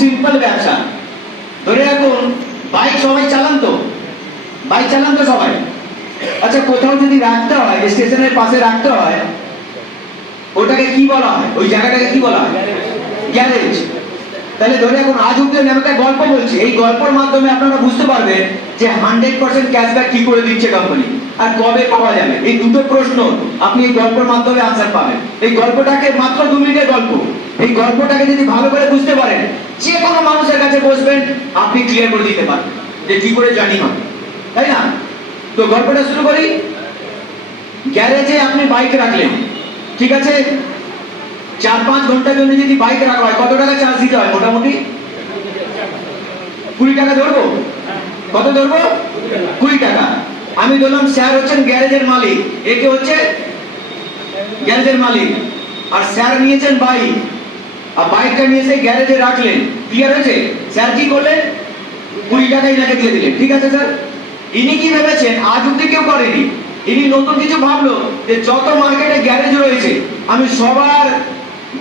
Simple ব্যবসা। ধরে রাখুন বাইক সবাই চালান তো বাইক চালান তো সবাই? আচ্ছা কোথাও যদি রাখতে হয় স্টেশনের পাশে রাখতে হয়, ওটাকে কি বলা হয়? ওই জায়গাটাকে কি বলা হয়? গ্যারেজ তাহলে ধরে এখন আজ অব্দি আমি একটা গল্প বলছি। এই গল্পের মাধ্যমে আপনারা বুঝতে পারবেন যে হান্ড্রেড পার্সেন্ট ক্যাশব্যাক কি করে দিচ্ছে কোম্পানি আর কবে পাওয়া যাবে। এই দুটো প্রশ্ন আপনি এই গল্পের মাধ্যমে আনসার পাবেন। এই গল্পটাকে মাত্র দু মিনিটের গল্প। এই গল্পটাকে যদি ভালো করে বুঝতে পারেন, যে কোনো মানুষের কাছে বসবেন, আপনি ক্লিয়ার করে দিতে পারবেন যে কি করে জানি হবে তাই না? তো গল্পটা শুরু করি। গ্যারেজে আপনি বাইক রাখলেন, ঠিক আছে? চার পাঁচ ঘণ্টার জন্য যদি বাইক রাখা হয়, কত টাকা চার্জ দিতে হয় মোটামুটি? কুড়ি টাকা ধরবো? কত ধরবো? কুড়ি টাকা। আমি ধরলাম স্যার হচ্ছেন গ্যারেজের মালিক। একে হচ্ছে গ্যারেজের মালিক। আর স্যার নিয়েছেন বাইক আর বাইকটা নিয়ে এসে গ্যারেজে রাখলেন। ক্লিয়ার হয়েছে? স্যার কি করলেন? কুড়ি টাকা ইনাকে দিয়ে দিলেন। ঠিক আছে, স্যার? ইনি কি ভেবেছেন? আজ অব্দি কেউ করেনি। ইনি নতুন কিছু ভাবলো যে যত মার্কেটে গ্যারেজ রয়েছে, আমি সবার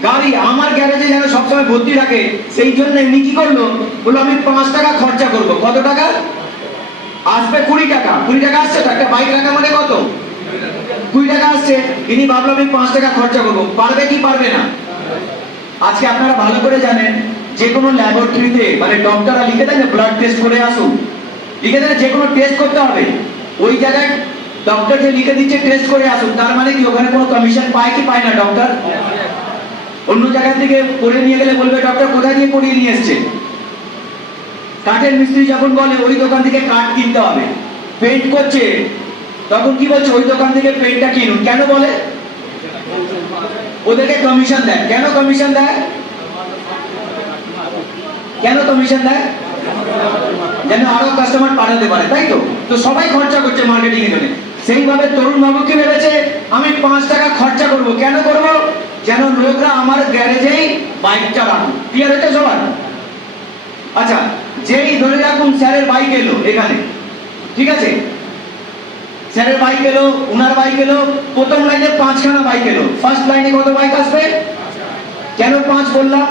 গাড়ি আমার গ্যারেজে যেন সবসময় ভর্তি থাকে সেই জন্য ইনি কি করল? বলল, আমি পাঁচ টাকা খরচা করব। কত টাকা? আসবে কুড়ি টাকা। কুড়ি টাকা আসছে তো? একটা বাইক রাখা মানে কত? কুড়ি টাকা আসছে। ইনি ভাবলো, আমি পাঁচ টাকা খরচা করব। পারবে কি পারবে না? আজকে আপনারা ভালো করে জানেন যে কোনো ল্যাবরেটরিতে মানে ডক্টররা লিখে দেন ব্লাড টেস্ট করে আসুন। লিখে দেন যে কোনো টেস্ট করতে হবে। ওই জায়গায় ডক্টর যে লিখে দিচ্ছে টেস্ট করে আসুন, তার মানে কি? ওখানে কোনো কমিশন পায় কি পায় না ডক্টর অন্য জায়গা থেকে করে নিয়ে গেলে বলবে ডক্টর কোথায় দিয়ে করিয়ে নিয়ে এসছে? কাঠের মিস্ত্রি যখন বলে, ওই দোকান থেকে কাঠ কিনতে হবে। পেন্ট করছে। তখন কি বলছে? ওই দোকান থেকে পেন্টটা কিনুন। কেন বলে? ওদেরকে কমিশন দেয়। কেন কমিশন দেয়? কেন কমিশন দেয়? যেন আরও কাস্টমার পাঠাতে পারে, তাই তো? তো সবাই খরচা করছে মার্কেটিং এর জন্য। সেইভাবে তরুণ বাবু কি ভেবেছে, আমি পাঁচ টাকা খরচা করব। কেন করব? যেন লোকরা আমার গ্যারেজেই বাইক চালাবো ক্লিয়ার হচ্ছে সবার? আচ্ছা যেই ধরে রাখুন স্যারের বাইক এলো এখানে। ঠিক আছে? স্যারের বাইক এলো, উনার বাইক এলো, প্রথম লাইনে পাঁচখানা বাইক এলো। ফার্স্ট লাইনে কত বাইক আসবে? কেন পাঁচ বললাম?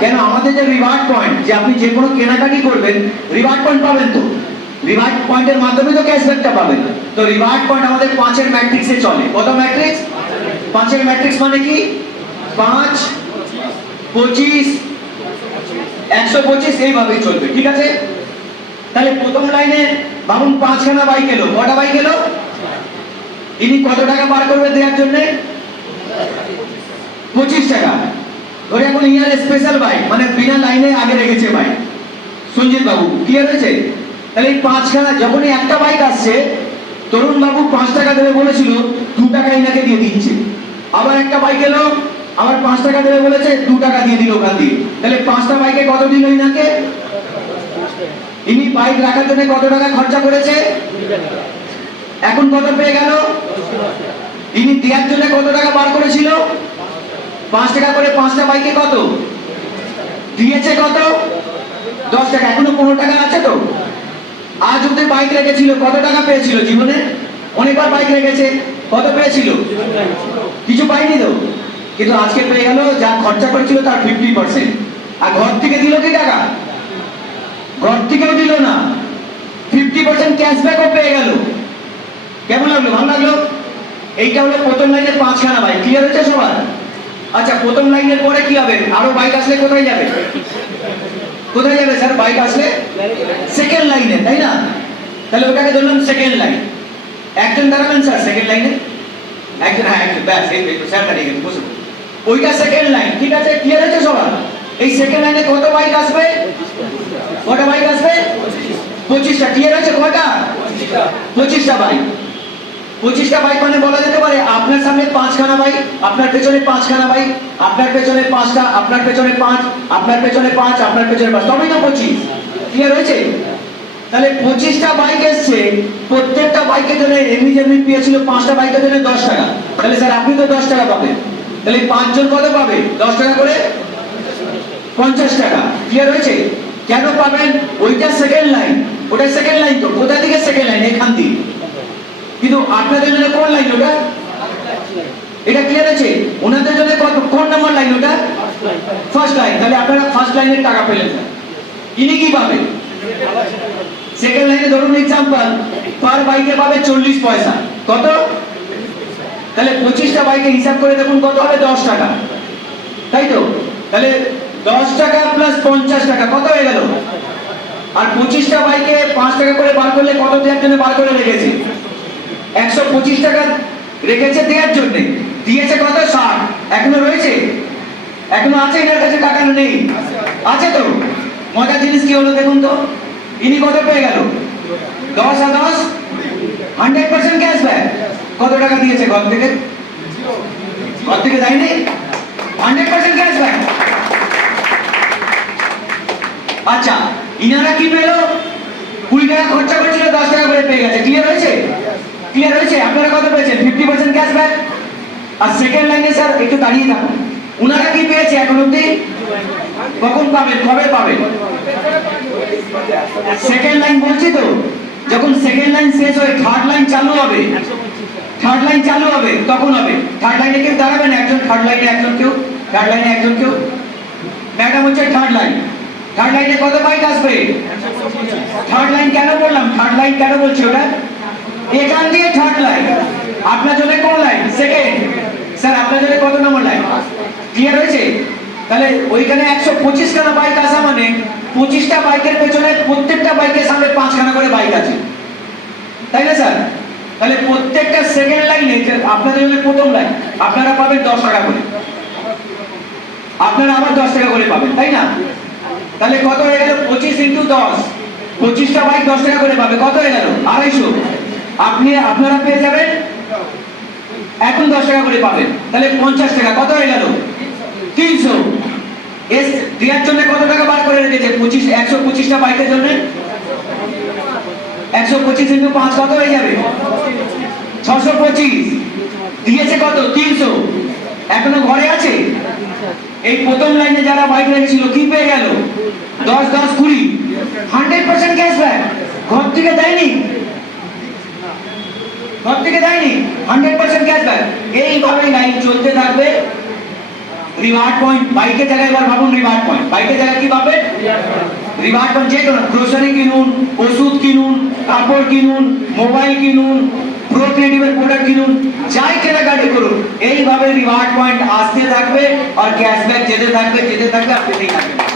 কেন? আমাদের যে রিভার্ট পয়েন্ট যে আপনি যে কোনো কেনাকাটি করবেন রিভার্ট পয়েন্ট পাবেন তো। রিভার্ট পয়েন্টের মাধ্যমে তো ক্যাশব্যাকটা পাবেন। তো রিভার্ট পয়েন্ট আমাদের পাঁচের ম্যাট্রিক্সে চলে। কত ম্যাট্রিক্স পাঁচের ম্যাট্রিক্স মানে কি? পাঁচ, পঁচিশ, একশো পঁচিশ এইভাবেই চলবে, ঠিক আছে? তাহলে প্রথম লাইনে ভাবুন পাঁচখানা বাইক এলো, কটা বাইক এলো? ইনি কত টাকা বার করবে দেওয়ার জন্য? পঁচিশ টাকা। ধরে এখন ইয়ার স্পেশাল বাইক মানে বিনা লাইনে আগে রেখেছে বাইক সঞ্জিত বাবু ক্লিয়ার হয়েছে? তাহলে এই পাঁচখানা, যখনই একটা বাইক আসছে, তরুণ বাবু পাঁচ টাকা দেবে বলেছিল, দু টাকা ইনাকে দিয়ে দিচ্ছে। আবার একটা বাইক এলো, আবার পাঁচ টাকা দেবে বলেছে, দু টাকা দিয়ে দিল ওখান দিয়ে। তাহলে পাঁচটা বাইকে কত দিল ইনাকে? ইনি বাইক রাখার জন্য কত টাকা খরচা করেছে? এখন কত পেয়ে গেল? ইনি দেওয়ার জন্য কত টাকা বার করেছিল? পাঁচ টাকা করে পাঁচটা বাইকে কত? দিয়েছে কত? দশ টাকা। এখনও পনেরো টাকা আছে তো? আজ ওদের বাইক রেখেছিল। কত টাকা পেয়েছিল জীবনে? অনেকবার বাইক রেখেছে। কত পেয়েছিল? কিছু পাইনি তো? কিন্তু আজকে পেয়ে গেল। যা খরচা করেছিল তার ফিফটি পার্সেন্ট আর ঘর থেকে দিল কি টাকা? ঘর থেকেও দিল না। ফিফটি পার্সেন্ট ক্যাশব্যাকও পেয়ে গেল। কেমন লাগল? ভালো লাগল? এইটা হলো প্রথম লাইনের পাঁচখানা বাইক ক্লিয়ার হচ্ছে সবার? আচ্ছা প্রথম লাইনের পরে কি হবে? আরও বাইক আসলে কোথায় যাবে? কোথায় যাবে স্যার বাইক আসলে? সেকেন্ড লাইনে তাই না? তাহলে ওটাকে ধরলাম সেকেন্ড লাইন একজন দাঁড়াবেন স্যার সেকেন্ড লাইনে একজন হ্যাঁ একজন। ব্যাস, এই স্যার দাঁড়িয়ে গেছে বসে ওইটা সেকেন্ড লাইন ঠিক আছে? ক্লিয়ার হচ্ছে সবার? এই সেকেন্ড লাইনে কত বাইক আসবে? কটা বাইক আসবে পঁচিশটা। ক্লিয়ার আছে কটা? পঁচিশটা। বাইক। পঁচিশটা বাইক মানে বলা যেতে পারে আপনার সামনে পাঁচখানা বাইক আপনার পেছনে পাঁচখানা বাইক আপনার পেছনে পাঁচটা আপনার পেছনে পাঁচ আপনার পেছনে পাঁচ আপনার পেছনে পাঁচ। তবেই তো পঁচিশ। ক্লিয়ার হয়েছে? তাহলে পঁচিশটা বাইক এসছে প্রত্যেকটা বাইকের জন্য এমনি যেমনি পেয়েছিল পাঁচটা বাইকের জন্য দশ টাকা। তাহলে স্যার আপনি তো দশ টাকা পাবেন। তাহলে পাঁচজন কত পাবে? দশ টাকা করে? পঞ্চাশ টাকা। ক্লিয়ার হয়েছে? কেন পাবেন? ওইটা সেকেন্ড লাইন ওটা সেকেন্ড লাইন তো। কোথা থেকে সেকেন্ড লাইন এখান থেকে কিন্তু আপনাদের জন্য কোন লাইন ওটা? এটা ক্লিয়ার আছে? ওনাদের জন্য কত? কোন নাম্বার লাইন ওটা? ফার্স্ট লাইন তাহলে আপনারা ফার্স্ট লাইনের টাকা পেলেন। ইনি কি পাবেন সেকেন্ড লাইনে ধরুন এক্সাম্পল পার বাইকে পাবে চল্লিশ পয়সা। কত? তাহলে পঁচিশটা বাইকে হিসাব করে দেখুন কত হবে? দশ টাকা। তাই তো? তাহলে দশ টাকা প্লাস পঞ্চাশ টাকা, কত হয়ে গেল? আর পঁচিশটা বাইকে পাঁচ টাকা করে বার করলে কত দেওয়ার জন্য বার করে রেখেছে? একশো পঁচিশ টাকা রেখেছে দেওয়ার জন্য। দিয়েছে কত? ষাট। এখনও রয়েছে? এখনও আছে এনার কাছে? টাকা নেই। আছে তো? মজার জিনিস কি হলো দেখুন তো? ইনি কত পেয়ে গেল? দশ আর দশ? হান্ড্রেড পার্সেন্ট ক্যাশব্যাক কত টাকা দিয়েছে ঘর থেকে? ঘর থেকে দেয়নি? হান্ড্রেড পার্সেন্ট ক্যাশব্যাক আচ্ছা ইনারা কি পেল? কুড়ি টাকা খরচা করেছিল, দশ টাকা করে পেয়ে গেছে। ক্লিয়ার হয়েছে? ক্লিয়ার হয়েছে? আপনারা কত পেয়েছেন? ফিফটি পার্সেন্ট ক্যাশব্যাক আর সেকেন্ড লাইনে স্যার একটু দাঁড়িয়ে থাকুন। উনারা কি পেয়েছে এখন অব্দি কখন পাবেন? কবে পাবেন? সেকেন্ড লাইন বলছি তো, যখন সেকেন্ড লাইন শেষ হয়ে থার্ড লাইন চালু হবে থার্ড লাইন চালু হবে, তখন হবে। থার্ড লাইনে কেউ দাঁড়াবেন একজন থার্ড লাইনে একজন কেউ থার্ড লাইনে একজন কেউ। ম্যাডাম হচ্ছে থার্ড লাইন থার্ড লাইনে কত বাইক আসবে? থার্ড লাইন কেন বললাম? থার্ড লাইন কেন বলছি ওটা? এখান দিয়ে থার্ড লাইন আপনার জন্য কোন লাইন সেকেন্ড স্যার আপনার জন্য কত নম্বর লাইন ক্লিয়ার হয়েছে? তাহলে ওইখানে একশো পঁচিশ খানা বাইক আসা মানে পঁচিশটা বাইকের পেছনে প্রত্যেকটা বাইকের সামনে পাঁচখানা করে বাইক আছে। তাই না স্যার তাহলে প্রত্যেকটা সেকেন্ড লাইনে আপনাদের জন্য প্রথম লাইন আপনারা পাবেন দশ টাকা করে। আপনারা আবার দশ টাকা করে পাবেন, তাই না? তাহলে কত হয়ে গেল? পঁচিশ ইন্টু দশ। পঁচিশটা বাইক দশ টাকা করে পাবে। কত হয়ে গেল? আড়াইশো। আপনি, আপনারা পেয়ে যাবেন এখন দশ টাকা করে পাবেন। তাহলে পঞ্চাশ টাকা। কত হয়ে গেল? তিনশো। এস, দেওয়ার জন্য কত টাকা বার করে রেখেছে? পঁচিশ, একশো পঁচিশটা বাইকের জন্য? একশো পঁচিশ ইন্টু পাঁচ কত হয়ে যাবে? ছশো পঁচিশ। দিয়েছে কত? তিনশো। এখনও ঘরে আছে? এই প্রথম লাইনে যারা বাইক রেখেছিল, কি পেয়ে গেল? দশ দশ, কুড়ি। Hundred percent cashback. ঘর থেকে দেয়নি? ঘর থেকে দেয়নি? Hundred percent cashback. এইভাবে লাইন চলতে থাকবে। Reward point. বাইকের জায়গায় এবার ভাবুন রিওয়ার্ড পয়েন্ট। বাইকের জায়গায় কি পাবেন রিওয়ার্ড পয়েন্ট যে কোনো। গ্রোসারি কিনুন, ওষুধ কিনুন, কাপড় কিনুন মোবাইল কিনুন। প্রো প্রোডাক্ট কিনুন, যাই কেনাকাটি করুন, এইভাবে রিওয়ার্ড পয়েন্ট আসতে থাকবে, আর ক্যাশব্যাক যেতে থাকবে যেতে থাকবে, আর পেতেই থাকবে।